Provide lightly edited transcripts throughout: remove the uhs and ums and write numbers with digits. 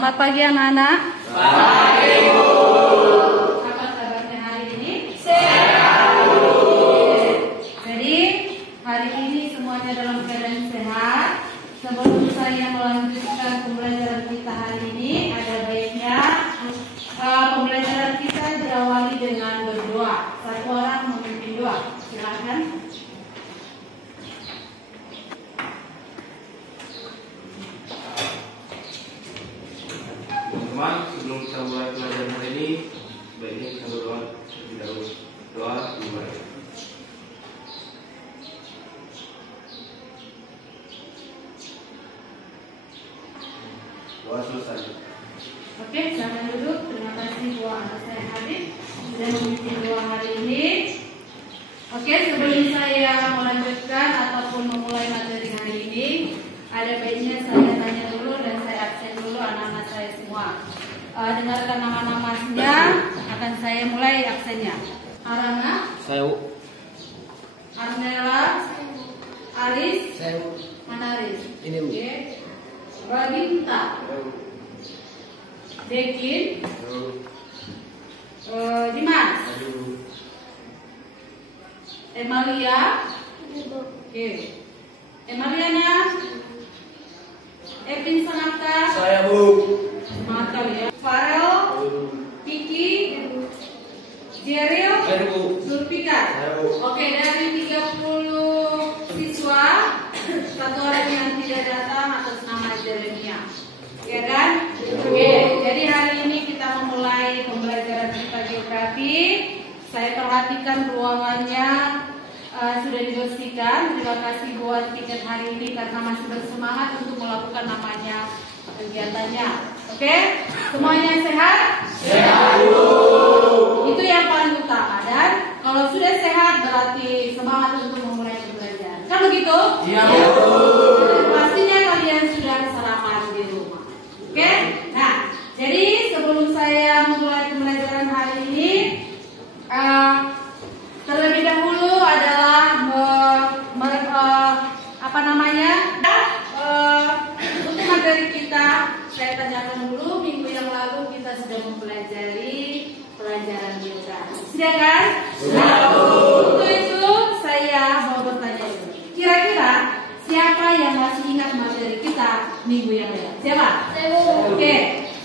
Selamat pagi anak-anak. Pagi, Bu. Apa kabarnya hari ini? Sehat, Bu. Jadi hari ini semuanya dalam keadaan sehat. Sebelum saya melanjutkan pembelajaran kita hari ini, ada baiknya pembelajaran kita diawali dengan berdoa. Satu orang memimpin doa. Silakan. Teman-teman, sebelum kita mulai pelajaran hari ini, baiknya kita berdoa terlebih dahulu. Doa dimulai. Doa selesai. Oke, silakan duduk. Terima kasih buat anak saya Habib sudah memimpin doa hari ini. Oke, sebelum saya melanjutkan ataupun memulai materi hari ini, ada baiknya saya tanya dulu dan saya absen dulu anak-anak saya semua. Dengarkan nama-namanya, akan saya mulai absennya. Arana, Saya, Arnella, Aris, Saya, Manaris. Ini, Bu. Oke. Radinta, Dekin, Dimas, Emalia, oke, Emaliana, Evin Sanata, Saya, Bu. semangat kali ya. Farel, Kiki, Jeril, Saya, Bu. Zulfikar. Saya, Bu. Oke, dari 30 siswa, satu orang yang tidak datang atas nama Jeremia. Ya kan? Oke, jadi hari ini kita memulai pembelajaran kita geografi. Saya perhatikan ruangannya sudah dibersihkan. Terima kasih buat tiket hari ini karena masih bersemangat untuk melakukan namanya kegiatannya. Oke, semuanya sehat? Sehat, Bu. Itu yang paling utama, dan kalau sudah sehat berarti semangat untuk memulai pembelajaran. Kan begitu? Iya, Bu. Pastinya kalian sudah sarapan di rumah. Oke? Nah, jadi sebelum saya memulai pembelajaran hari ini, terlebih dahulu adalah untuk materi kita, saya tanyakan dulu, minggu yang lalu kita sudah mempelajari pelajaran geografi. Sudah kan? Sudah, Bu. Untuk itu saya mau bertanya dulu. Kira-kira siapa yang masih ingat materi kita minggu yang lalu? Siapa? Oke,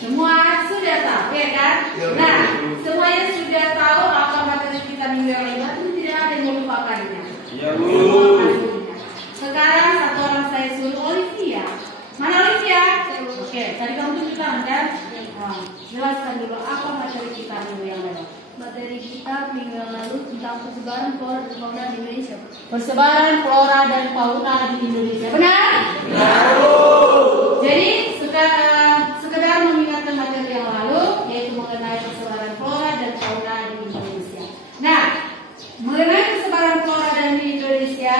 semua sudah tahu, ya kan? Nah, semuanya sudah tahu apa materi kita minggu yang lalu. Itu tidak ada yang melupakannya. Iya, Bu. Semua pastinya. Sekarang satu orang saya suruh Olivia. Mana Olivia? Oke, tadi kamu tunjukkan kan? Jelaskan dulu apa materi kita minggu yang lalu. Materi kita minggu yang lalu tentang persebaran flora dan fauna di Indonesia. Persebaran flora dan fauna di Indonesia. Benar? Benar, Bu. Jadi sekedar mengingatkan materi yang lalu, yaitu mengenai persebaran flora dan fauna di Indonesia. Nah, mengenai persebaran flora dan di Indonesia,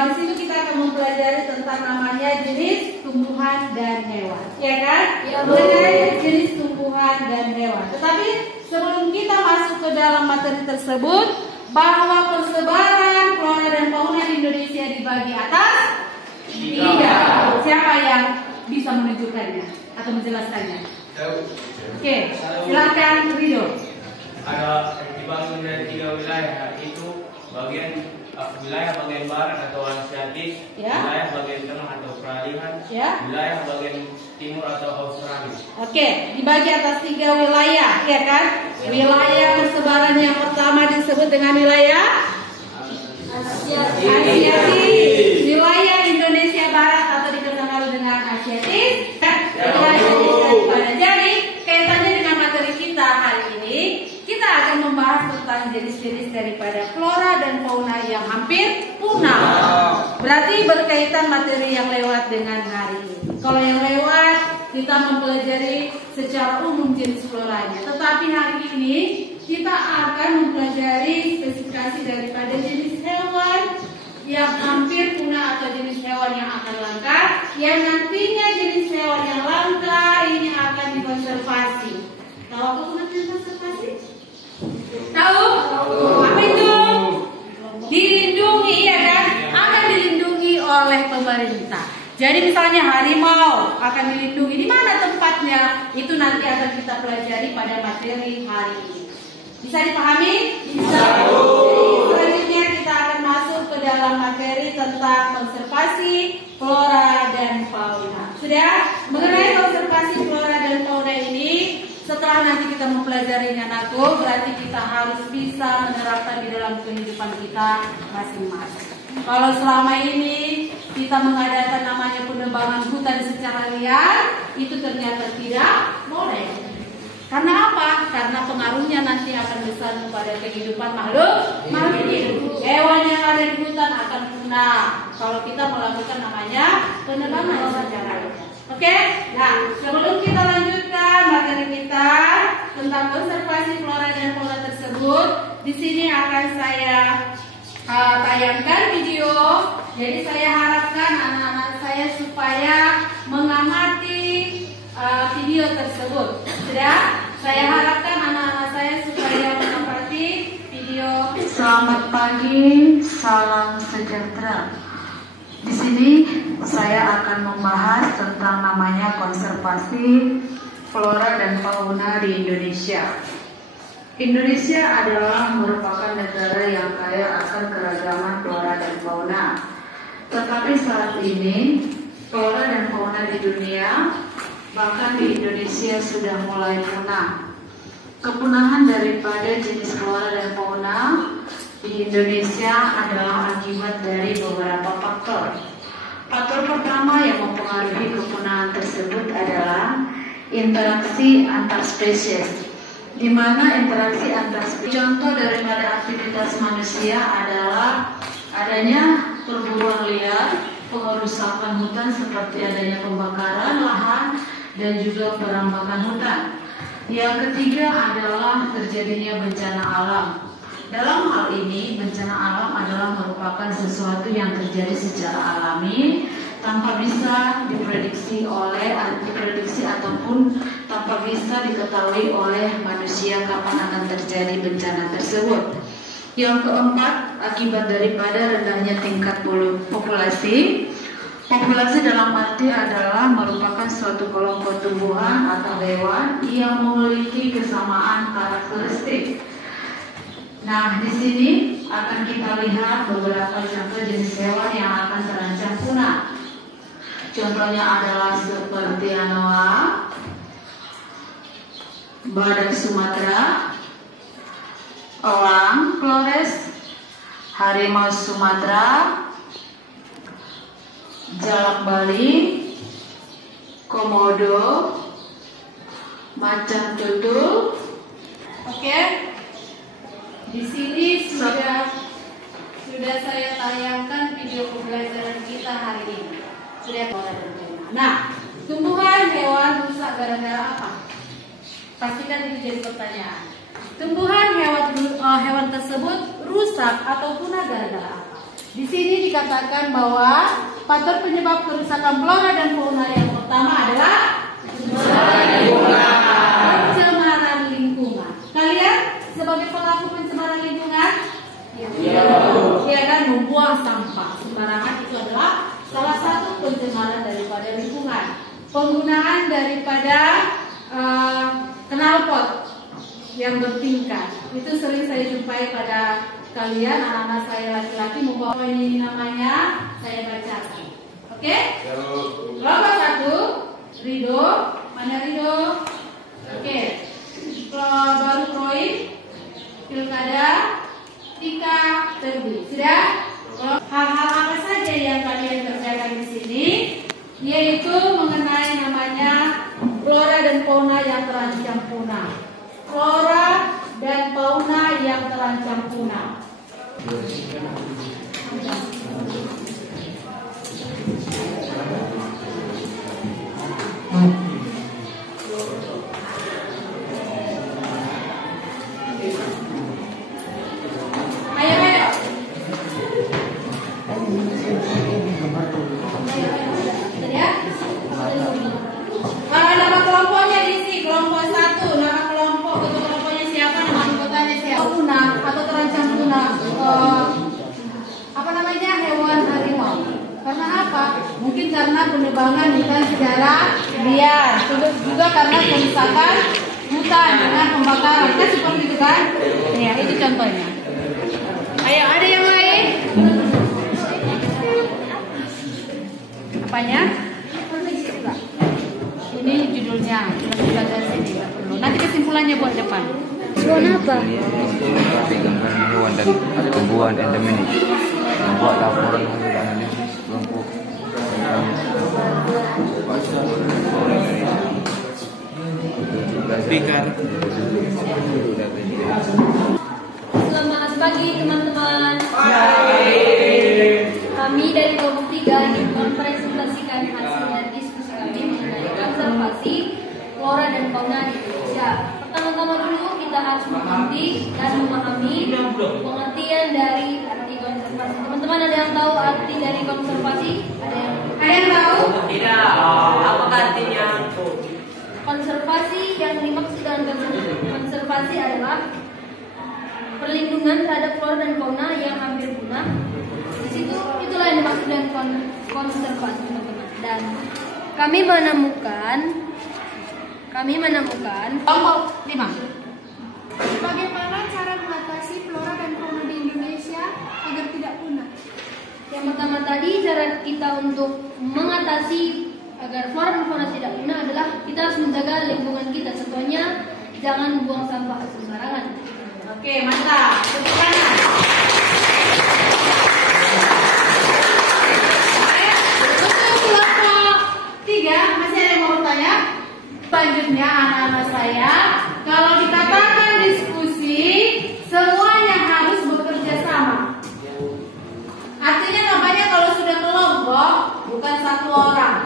di situ kita akan mempelajari tentang namanya jenis tumbuhan dan hewan, ya kan? Ya, Bu. Mengenai jenis tumbuhan dan hewan. Tetapi sebelum kita masuk ke dalam materi tersebut, bahwa persebaran flora dan fauna di Indonesia dibagi atas tiga. Siapa yang bisa menunjukkannya atau menjelaskannya? Oke, silakan Ridho. Ada dibagi dari 3 wilayah, yaitu wilayah bagian barat atau Asiatis, Ya. wilayah bagian tengah atau peralihan, Ya. wilayah bagian timur atau Australia. Oke, dibagi atas 3 wilayah, ya kan? Wilayah persebaran yang pertama disebut dengan wilayah Asiatis. Wilayah Indonesia Barat atau dikenal dengan Asiatis. Jadi kaitannya dengan materi kita hari ini, kita akan membahas tentang jenis-jenis daripada flora dan fauna yang hampir punah. Berarti berkaitan materi yang lewat dengan hari ini. Kalau yang lewat kita mempelajari secara umum jenis floranya, tetapi hari ini kita akan mempelajari spesifikasi daripada jenis hewan yang hampir punah atau jenis hewan yang akan langka, yang nantinya jenis hewan yang langka ini akan dikonservasi. Tahu apa pengertian konservasi? Tahu? Apa itu? Dilindungi, ya kan? Akan dilindungi oleh pemerintah. Jadi misalnya harimau akan dilindungi, di mana tempatnya? Itu nanti akan kita pelajari pada materi hari ini. Bisa dipahami? Bisa. Selanjutnya kita akan masuk ke dalam materi tentang konservasi flora dan fauna. Sudah? Mengenai konservasi flora dan fauna ini, setelah nanti kita mempelajarinya Nago, berarti kita harus bisa menerapkan di dalam kehidupan kita masing-masing. Kalau selama ini kita mengadakan namanya penebangan hutan secara liar, itu ternyata tidak boleh. Karena apa? Karena pengaruhnya nanti akan besar kepada kehidupan makhluk hidup. Hewan yang ada di hutan akan punah kalau kita melakukan namanya penebangan secara liar. Oke? Nah, sebelum kita lanjutkan materi kita tentang konservasi flora dan fauna tersebut, di sini akan saya tayangkan video. Jadi saya harapkan anak-anak saya supaya mengamati video tersebut. Sudah? Saya harapkan anak-anak saya supaya mengamati video. Selamat pagi, salam sejahtera. Di sini saya akan membahas tentang namanya konservasi flora dan fauna di Indonesia. Indonesia adalah merupakan negara yang kaya akan keragaman flora dan fauna. Tetapi saat ini flora dan fauna di dunia, bahkan di Indonesia sudah mulai punah. Kepunahan daripada jenis flora dan fauna di Indonesia adalah akibat dari beberapa faktor. Faktor pertama yang mempengaruhi kepunahan tersebut adalah interaksi antar spesies, di mana interaksi antar spesies. Contoh daripada aktivitas manusia adalah adanya perburuan liar, pengerusakan hutan seperti adanya pembakaran lahan dan juga perambakan hutan. Yang ketiga adalah terjadinya bencana alam. Dalam hal ini, bencana alam adalah merupakan sesuatu yang terjadi secara alami tanpa bisa diprediksi ataupun tanpa bisa diketahui oleh manusia kapan akan terjadi bencana tersebut. Yang keempat, akibat daripada rendahnya tingkat populasi. Populasi dalam arti adalah merupakan suatu kelompok tumbuhan atau hewan yang memiliki kesamaan karakteristik. Nah, di sini akan kita lihat beberapa contoh jenis hewan yang akan terancam punah. Contohnya adalah seperti anoa, badak Sumatera, elang Flores, harimau Sumatera, jalak Bali, komodo, macan tutul. Oke. Di sini sudah saya tayangkan video pembelajaran kita hari ini. Sudah flora dan fauna. Nah, tumbuhan hewan rusak gara-gara apa? Pastikan itu jadi pertanyaan. Tumbuhan hewan tersebut rusak atau punah gara-gara apa? Di sini dikatakan bahwa faktor penyebab kerusakan flora dan fauna yang pertama adalah pencemaran lingkungan. Kalian sebagai pelaku pencemaran lingkungan, ya kan, membuang sampah sembarangan itu adalah salah satu pencemaran daripada lingkungan. Penggunaan daripada knalpot yang bertingkat itu sering saya jumpai pada kalian, anak-anak saya laki-laki membawa ini namanya, saya bacakan. Oke? Kelompok 1, Rido. Mana Rido? Oke. Baru Roy, Pilkada, Tika, Terbi. Sudah? Hal-hal apa saja yang kalian kerjakan di sini? Yaitu mengenai namanya flora dan fauna yang terancam punah. Flora dan fauna yang terancam punah. Apa namanya, hewan pengembangan hutan secara liar, juga karena kerusakan hutan dengan pembakaran, kan seperti itu kan? Ya, itu contohnya. Ayo, ada yang lain? Apanya? Ini judulnya, kita dari sini nggak perlu. Nanti kesimpulannya buat depan. Buat apa? Tapi gambaran hewan dan tumbuhan endemik, membuat laporan hasil analisis kelompok Speaker. Selamat pagi teman-teman. Kami dari kelompok 3 ingin mempresentasikan hasil diskusi kami mengenai konservasi flora dan fauna di Indonesia. Pertama-tama dulu kita harus mengerti dan memahami pengertian dari arti konservasi. Teman-teman ada yang tahu arti dari konservasi? Ada yang tahu? Tidak. Apa artinya? Konservasi yang dimaksud dengan konservasi adalah perlindungan terhadap flora dan fauna yang hampir punah. Di situ itulah yang dimaksud dengan konservasi, teman-teman. Dan kami menemukan Kelompok 5. Bagaimana cara mengatasi flora dan fauna di Indonesia agar tidak punah? yang pertama tadi, cara kita untuk mengatasi agar flora dan fauna tidak punah adalah kita harus menjaga lingkungan kita. Contohnya jangan buang sampah sembarangan. Oke, mantap. Tepuk tangan. Untuk kelompok 3, masih ada yang mau bertanya? Selanjutnya anak-anak saya, kalau dikatakan diskusi, semuanya harus bekerja sama. Artinya namanya kalau sudah kelompok, bukan satu orang,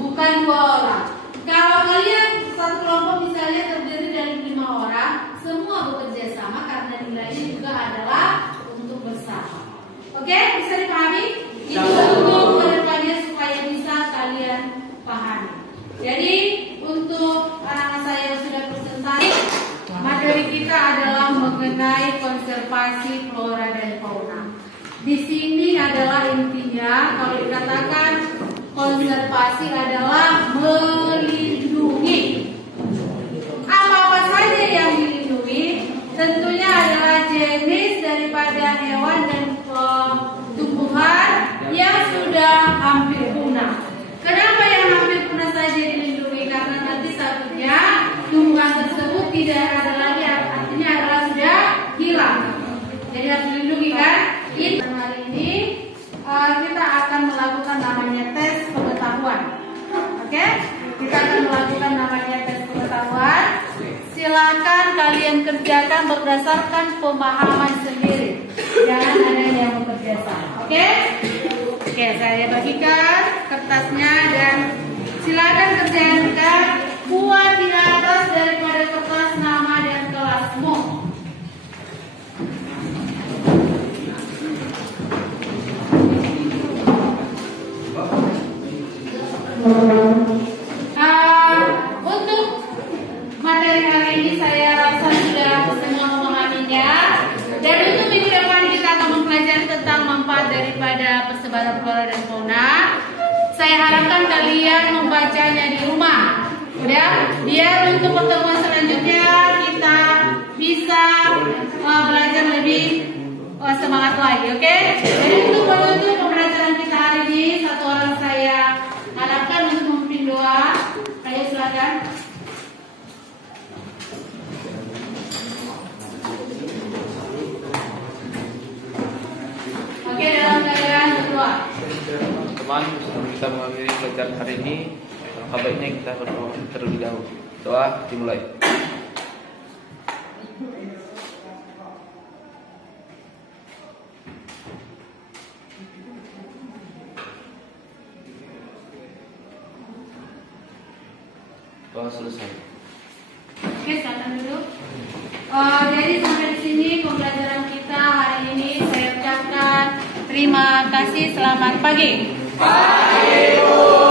bukan 2 orang. Kalau kalian satu kelompok misalnya terdiri dari 5 orang, semua bekerja sama karena nilainya juga adalah untuk bersama. Oke, bisa dipahami? Itu untuk kedepannya supaya bisa kalian pahami. Jadi untuk anak-anak saya yang sudah presentasi, materi kita adalah mengenai konservasi flora dan fauna. Di sini adalah intinya kalau dikatakan konservasi adalah melindungi. Apa-apa saja yang dilindungi tentunya adalah jenis daripada hewan dan tumbuhan yang sudah hampir punah. Kenapa yang hampir punah saja dilindungi? Karena nanti satunya tumbuhan tersebut tidak ada lagi, artinya adalah sudah hilang. Jadi harus dilindungi kan? Hari ini kita akan melakukan namanya tes pengetahuan. Oke? Kita akan melakukan namanya tes pengetahuan. Silakan kalian kerjakan berdasarkan pemahaman sendiri. Jangan ada yang bekerja sama. Oke? Oke, saya bagikan kertasnya dan silakan kerjakan. Buat di atas daripada kertas nama dan kelasmu. Untuk materi hari ini saya rasa sudah semua memahaminya. Dan untuk minggu depan kita akan mempelajari tentang manfaat daripada persebaran flora dan fauna. Saya harapkan kalian membacanya di rumah. Udah, biar untuk pertemuan selanjutnya kita bisa belajar lebih semangat lagi, oke? Jadi untuk menutup pembelajaran kita hari ini, satu orang saya harapkan untuk memimpin doa. Ayo silakan. Oke, dalam keadaan berdoa. Teman-teman, sebelum kita mengakhiri pelajaran hari ini, alangkah baiknya kita berdoa terlebih dahulu. Doa dimulai. Doa selesai. Oke, silakan duduk. Jadi sampai di sini pembelajaran kita hari ini. Saya ucapkan terima kasih. Selamat pagi. Pagi.